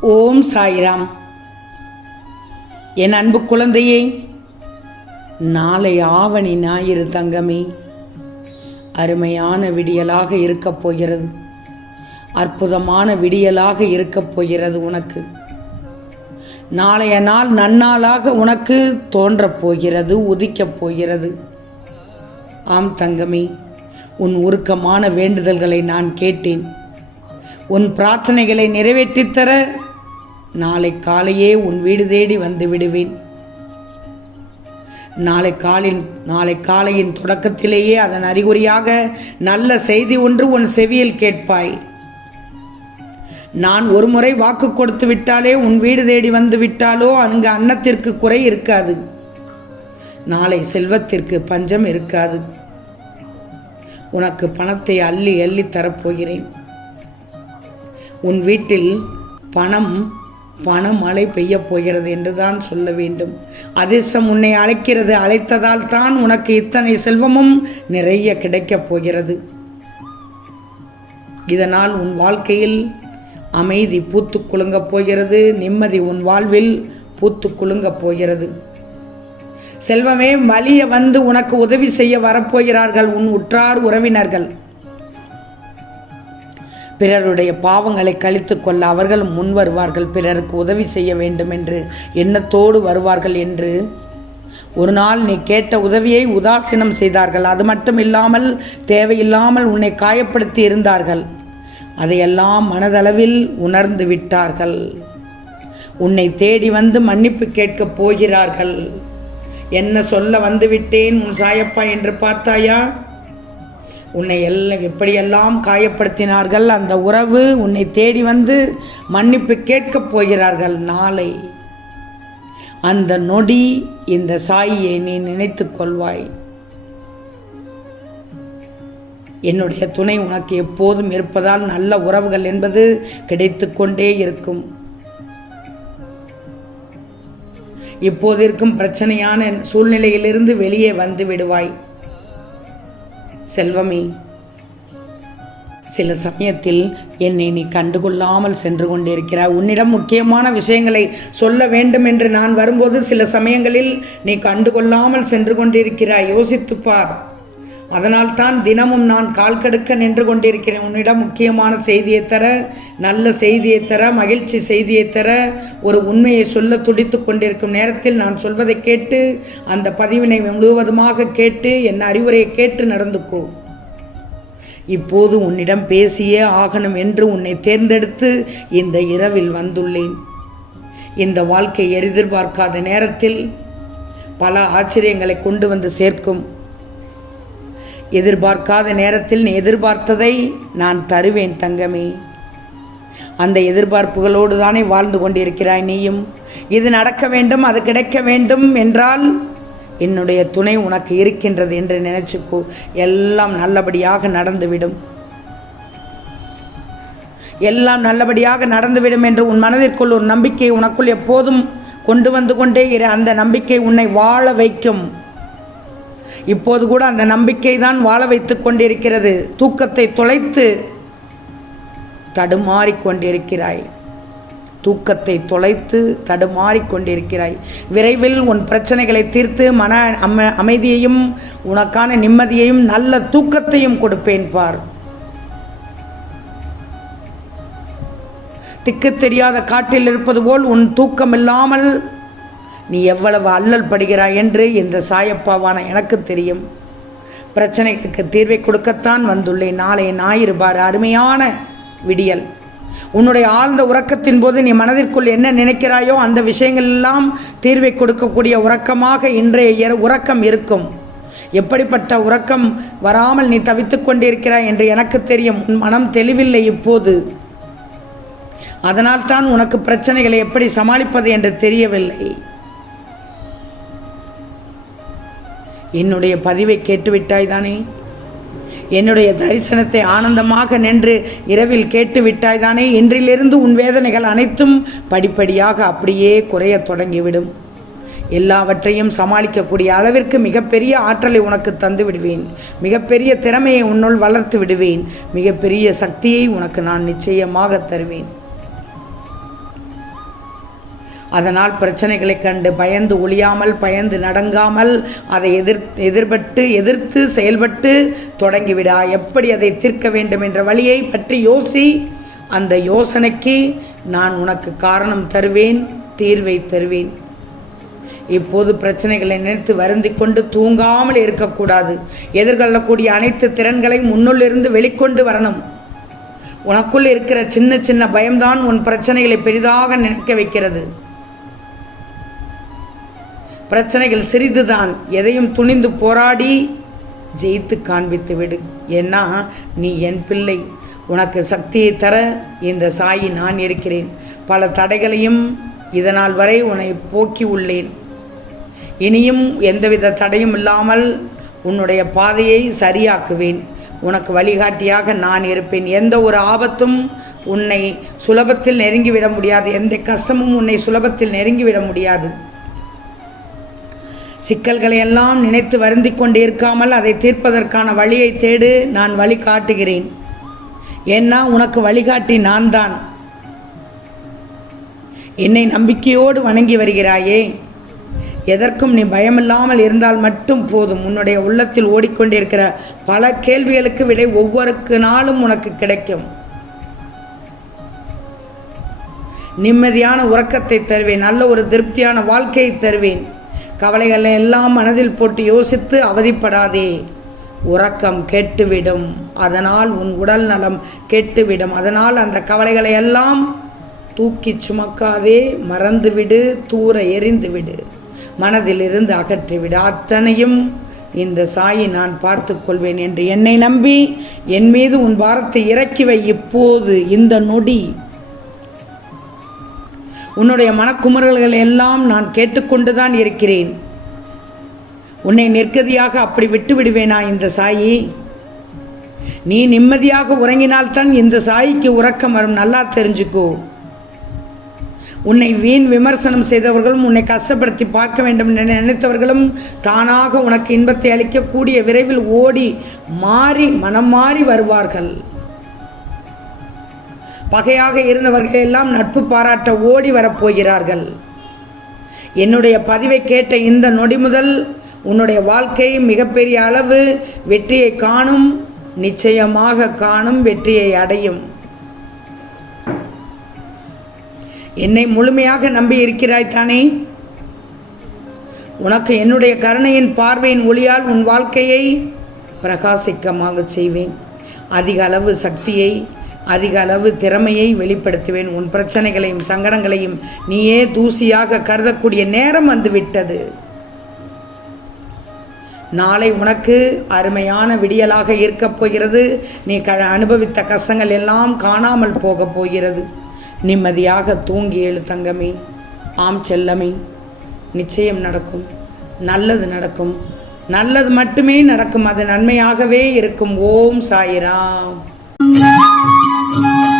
ஓம் சாய்ராம். என் அன்பு குழந்தையே நாளை ஆவணி ஞாயிறு தங்கமே. அருமையான விடியலாக இருக்கப் போகிறது. அற்புதமான விடியலாக இருக்கப் போகிறது உனக்கு. நாளைய நாள் நன்னாளாக உனக்கு தோன்றப் போகிறது உதிக்கப் போகிறது. ஆம் தங்கமே உன் உருக்கமான வேண்டுதல்களை நான் கேட்டேன். உன் பிரார்த்தனைகளை நிறைவேற்றித் தர நாளை காலையே உன் வீடு தேடி வந்து விடுவேன். நாளை காலின் நாளை காலையின் தொடக்கத்திலேயே அதன் அறிகுறியாக நல்ல செய்தி ஒன்று உன் செவியில் கேட்பாய். நான் ஒரு முறை வாக்கு கொடுத்து விட்டாலே உன் வீடு தேடி வந்து விட்டாலோ அங்கு அன்னத்திற்கு குறை இருக்காது. நாளை செல்வத்திற்கு பஞ்சம் இருக்காது. உனக்கு பணத்தை அள்ளி அள்ளி தரப்போகிறேன். உன் வீட்டில் பணம் பணமழை பெய்யப் போகிறது என்று தான் சொல்ல வேண்டும். அதிர்ஷ்டம் உன்னை அழைக்கிறது அழைத்ததால் தான் உனக்கு இத்தனை செல்வமும் நிறைய கிடைக்கப் போகிறது. இதனால் உன் வாழ்க்கையில் அமைதி பூத்து குலுங்கப் போகிறது நிம்மதி உன் வாழ்வில் பூத்து குலுங்கப் போகிறது. செல்வமே வலிய வந்து உனக்கு உதவி செய்ய வரப்போகிறார்கள் உன் உற்றார் உறவினர்கள். பிறருடைய பாவங்களை கழித்து கொள்ள அவர்களும் முன் வருவார்கள். பிறருக்கு உதவி செய்ய வேண்டும் என்று எண்ணத்தோடு வருவார்கள் என்று ஒரு நாள் நீ கேட்ட உதவியை உதாசீனம் செய்தார்கள். அது மட்டும் இல்லாமல் தேவையில்லாமல் உன்னை காயப்படுத்தி இருந்தார்கள். அதையெல்லாம் மனதளவில் உணர்ந்து விட்டார்கள். உன்னை தேடி வந்து மன்னிப்பு கேட்கப் போகிறார்கள். என்ன சொல்ல வந்துவிட்டேன் உன் சாயப்பா என்று பார்த்தாயா? உன்னை எல்லாம் எப்படியெல்லாம் காயப்படுத்தினார்கள். அந்த உறவு உன்னை தேடி வந்து மன்னிப்பு கேட்கப் போகிறார்கள் நாளை. அந்த நொடி இந்த சாயியை நீ நினைத்து கொள்வாய். என்னுடைய துணை உனக்கு எப்போதும் இருப்பதால் நல்ல உறவுகள் என்பது கிடைத்து கொண்டே இருக்கும். இப்போது இருக்கும் பிரச்சனையான சூழ்நிலையிலிருந்து வெளியே வந்து விடுவாய். செல்வமே. சில சமயத்தில் என்னை நீ கண்டுகொள்ளாமல் சென்று கொண்டிருக்கிறாய். உன்னிடம் முக்கியமான விஷயங்களை சொல்ல வேண்டும் என்று நான் வரும்போது சில சமயங்களில் நீ கண்டுகொள்ளாமல் சென்று கொண்டிருக்கிறாய். யோசித்துப் பார். அதனால்தான் தினமும் நான் கால் கடுக்க நின்று கொண்டிருக்கிறேன். உன்னிடம் முக்கியமான செய்தியை தர நல்ல செய்தியை தர மகிழ்ச்சி செய்தியை தர ஒரு உண்மையை சொல்ல துடித்து கொண்டிருக்கும் நேரத்தில் நான் சொல்வதை கேட்டு அந்த பதிவினை முழுவதுமாக கேட்டு என் அறிவுரையை கேட்டு நடந்துக்கோ. இப்போது உன்னிடம் பேசியே ஆகணும் என்று உன்னை தேர்ந்தெடுத்து இந்த இரவில் வந்துள்ளேன். இந்த வாழ்க்கை எதிர்பார்க்காத நேரத்தில் பல ஆச்சரியங்களை கொண்டு வந்து சேர்க்கும். எதிர்பார்க்காத நேரத்தில் நீ எதிர்பார்த்ததை நான் தருவேன் தங்கமே. அந்த எதிர்பார்ப்புகளோடு தானே வாழ்ந்து கொண்டிருக்கிறாய் நீயும். இது நடக்க வேண்டும் அது கிடைக்க வேண்டும் என்றால் என்னுடைய துணை உனக்கு இருக்கின்றது என்று நினைச்சுக்கோ. எல்லாம் நல்லபடியாக நடந்துவிடும். எல்லாம் நல்லபடியாக நடந்துவிடும் என்று உன் மனதிற்குள் ஒரு நம்பிக்கை உனக்குள் எப்போதும் கொண்டு வந்து கொண்டே இரு. அந்த நம்பிக்கை உன்னை வாழ வைக்கும். இப்போது கூட அந்த நம்பிக்கை தான் வாழ வைத்து கொண்டிருக்கிறது. தூக்கத்தை தொலைத்து தடுமாறிக்கொண்டிருக்கிறாய் தூக்கத்தை தொலைத்து தடுமாறிக்கொண்டிருக்கிறாய் விரைவில் உன் பிரச்சனைகளை தீர்த்து மன அம அமைதியையும் உனக்கான நிம்மதியையும் நல்ல தூக்கத்தையும் கொடுப்பேன் பார். திக்கு தெரியாத காட்டில் இருப்பது போல் உன் தூக்கம் இல்லாமல் நீ எவ்வளவு அல்லல் படுகிறாய் என்று இந்த சாயப்பாவான எனக்கு தெரியும். பிரச்சனைகளுக்கு தீர்வை கொடுக்கத்தான் வந்துள்ளேன். நாளை ஞாயிறு பார். அருமையான விடியல். உன்னுடைய ஆழ்ந்த உறக்கத்தின் போது நீ மனதிற்குள் என்ன நினைக்கிறாயோ அந்த விஷயங்கள் எல்லாம் தீர்வை கொடுக்கக்கூடிய உறக்கமாக இன்றைய உறக்கம் இருக்கும். எப்படிப்பட்ட உறக்கம் வராமல் நீ தவித்து கொண்டிருக்கிறாய் என்று எனக்கு தெரியும். உன் மனம் தெளிவில்லை இப்போது. அதனால்தான் உனக்கு பிரச்சனைகளை எப்படி சமாளிப்பது என்று தெரியவில்லை. என்னுடைய பதிவை கேட்டுவிட்டாய் தானே? என்னுடைய தரிசனத்தை ஆனந்தமாக நின்று இரவில் கேட்டு விட்டாய் தானே? இன்றிலிருந்து உன் வேதனைகள் அனைத்தும் படிப்படியாக அப்படியே குறையத் தொடங்கிவிடும். எல்லாவற்றையும் சமாளிக்கக்கூடிய அளவிற்கு மிகப்பெரிய ஆற்றலை உனக்கு தந்து விடுவேன். மிகப்பெரிய திறமையை உன்னுள் வளர்த்து விடுவேன். மிகப்பெரிய சக்தியை உனக்கு நான் நிச்சயமாக தருவேன். அதனால் பிரச்சனைகளை கண்டு பயந்து ஒழியாமல் பயந்து நடங்காமல் அதை எதிர் எதிர்பட்டு எதிர்த்து செயல்பட்டு தொடங்கிவிடா. எப்படி அதை தீர்க்க வேண்டும் என்ற வழியை பற்றி யோசி. அந்த யோசனைக்கு நான் உனக்கு காரணம் தருவேன் தீர்வை தருவேன். இப்போது பிரச்சனைகளை நினைத்து வருந்தி கொண்டு தூங்காமல் இருக்கக்கூடாது. எதிர்கொள்ளக்கூடிய அனைத்து திறன்களையும் முன்னுள்ளிருந்து வெளிக்கொண்டு வரணும். உனக்குள் இருக்கிற சின்ன சின்ன பயம்தான் உன் பிரச்சனைகளை பெரிதாக நினைக்க வைக்கிறது. பிரச்சனைகள் சிறிதுதான். எதையும் துணிந்து போராடி ஜெயித்து காண்பித்து விடு. ஏன்னா நீ என் பிள்ளை. உனக்கு சக்தியை தர இந்த சாயி நான் இருக்கிறேன். பல தடைகளையும் இதனால் வரை உன்னை போக்கி உள்ளேன். இனியும் எந்தவித தடையும் இல்லாமல் உன்னுடைய பாதையை சரியாக்குவேன். உனக்கு வழிகாட்டியாக நான் இருப்பேன். எந்த ஒரு ஆபத்தும் உன்னை சுலபத்தில் நெருங்கிவிட முடியாது. எந்த கஷ்டமும் உன்னை சுலபத்தில் நெருங்கிவிட முடியாது. சிக்கல்களை எல்லாம் நினைத்து வருந்தி கொண்டு இருக்காமல் அதை தீர்ப்பதற்கான வழியை தேடு நான் வழி காட்டுகிறேன். ஏன்னா உனக்கு வழிகாட்டி நான் தான் என்னை நம்பிக்கையோடு வணங்கி வருகிறாயே. எதற்கும் நீ பயமில்லாமல் இருந்தால் மட்டும் போதும். உன்னுடைய உள்ளத்தில் ஓடிக்கொண்டிருக்கிற பல கேள்விகளுக்கு விடை ஒவ்வொரு நாளும் உனக்கு கிடைக்கும். நிம்மதியான உறக்கத்தை தருவேன். நல்ல ஒரு திருப்தியான வாழ்க்கையை தருவேன். கவலைகளை எல்லாம் மனதில் போட்டு யோசித்து அவதிப்படாதே. உறக்கம் கெட்டுவிடும். அதனால் உன் உடல் நலம் கெட்டுவிடும். அதனால் அந்த கவலைகளை எல்லாம் தூக்கி சுமக்காதே. மறந்துவிடு. தூர எறிந்துவிடு. மனதிலிருந்து அகற்றிவிடு. அத்தனையும் இந்த சாயை நான் பார்த்து கொள்வேன் என்று என்னை நம்பி என் மீது உன் பாரத்தை இறக்கி வை. இப்போது இந்த நொடி உன்னுடைய மனக்குமுறல்கள் எல்லாம் நான் கேட்டுக்கொண்டுதான் இருக்கிறேன். உன்னை நிற்கதியாக அப்படி விட்டு விடுவேனா இந்த சாயி? நீ நிம்மதியாக உறங்கினால்தான் இந்த சாயிக்கு உறக்கம் வரும் நல்லா தெரிஞ்சுக்கோ. உன்னை வீண் விமர்சனம் செய்தவர்களும் உன்னை கஷ்டப்படுத்தி பார்க்க வேண்டும் என நினைத்தவர்களும் தானாக உனக்கு இன்பத்தை அளிக்கக்கூடிய விரைவில் ஓடி மாறி மனம் மாறி வருவார்கள். பகையாக இருந்தவர்கள் எல்லாம் நட்பு பாராட்ட ஓடி வரப்போகிறார்கள். என்னுடைய பதிவை கேட்ட இந்த நொடி முதல் உன்னுடைய வாழ்க்கை மிகப்பெரிய அளவு வெற்றியை காணும் நிச்சயமாக காணும் வெற்றியை அடையும். என்னை முழுமையாக நம்பி இருக்கிறாய் தானே? உனக்கு என்னுடைய கருணையின் பார்வையின் ஒளியால் உன் வாழ்க்கையை பிரகாசிக்கமாக செய்வேன். அதிக அளவு சக்தியை அதிக அளவு திறமையை வெளிப்படுத்துவேன். உன் பிரச்சனைகளையும் சங்கடங்களையும் நீயே தூசியாக கருதக்கூடிய நேரம் வந்துவிட்டது. நாளை உனக்கு அருமையான விடியலாக இருக்கப் போகிறது. நீ க அனுபவித்த கஷ்டங்கள் எல்லாம் காணாமல் போகப் போகிறது. நிம்மதியாக தூங்கி எழு தங்கமே. ஆம் செல்லமே. நிச்சயம் நடக்கும். நல்லது நடக்கும். நல்லது மட்டுமே நடக்கும். அது நன்மையாகவே இருக்கும். ஓம் சாயிராம். Thank you.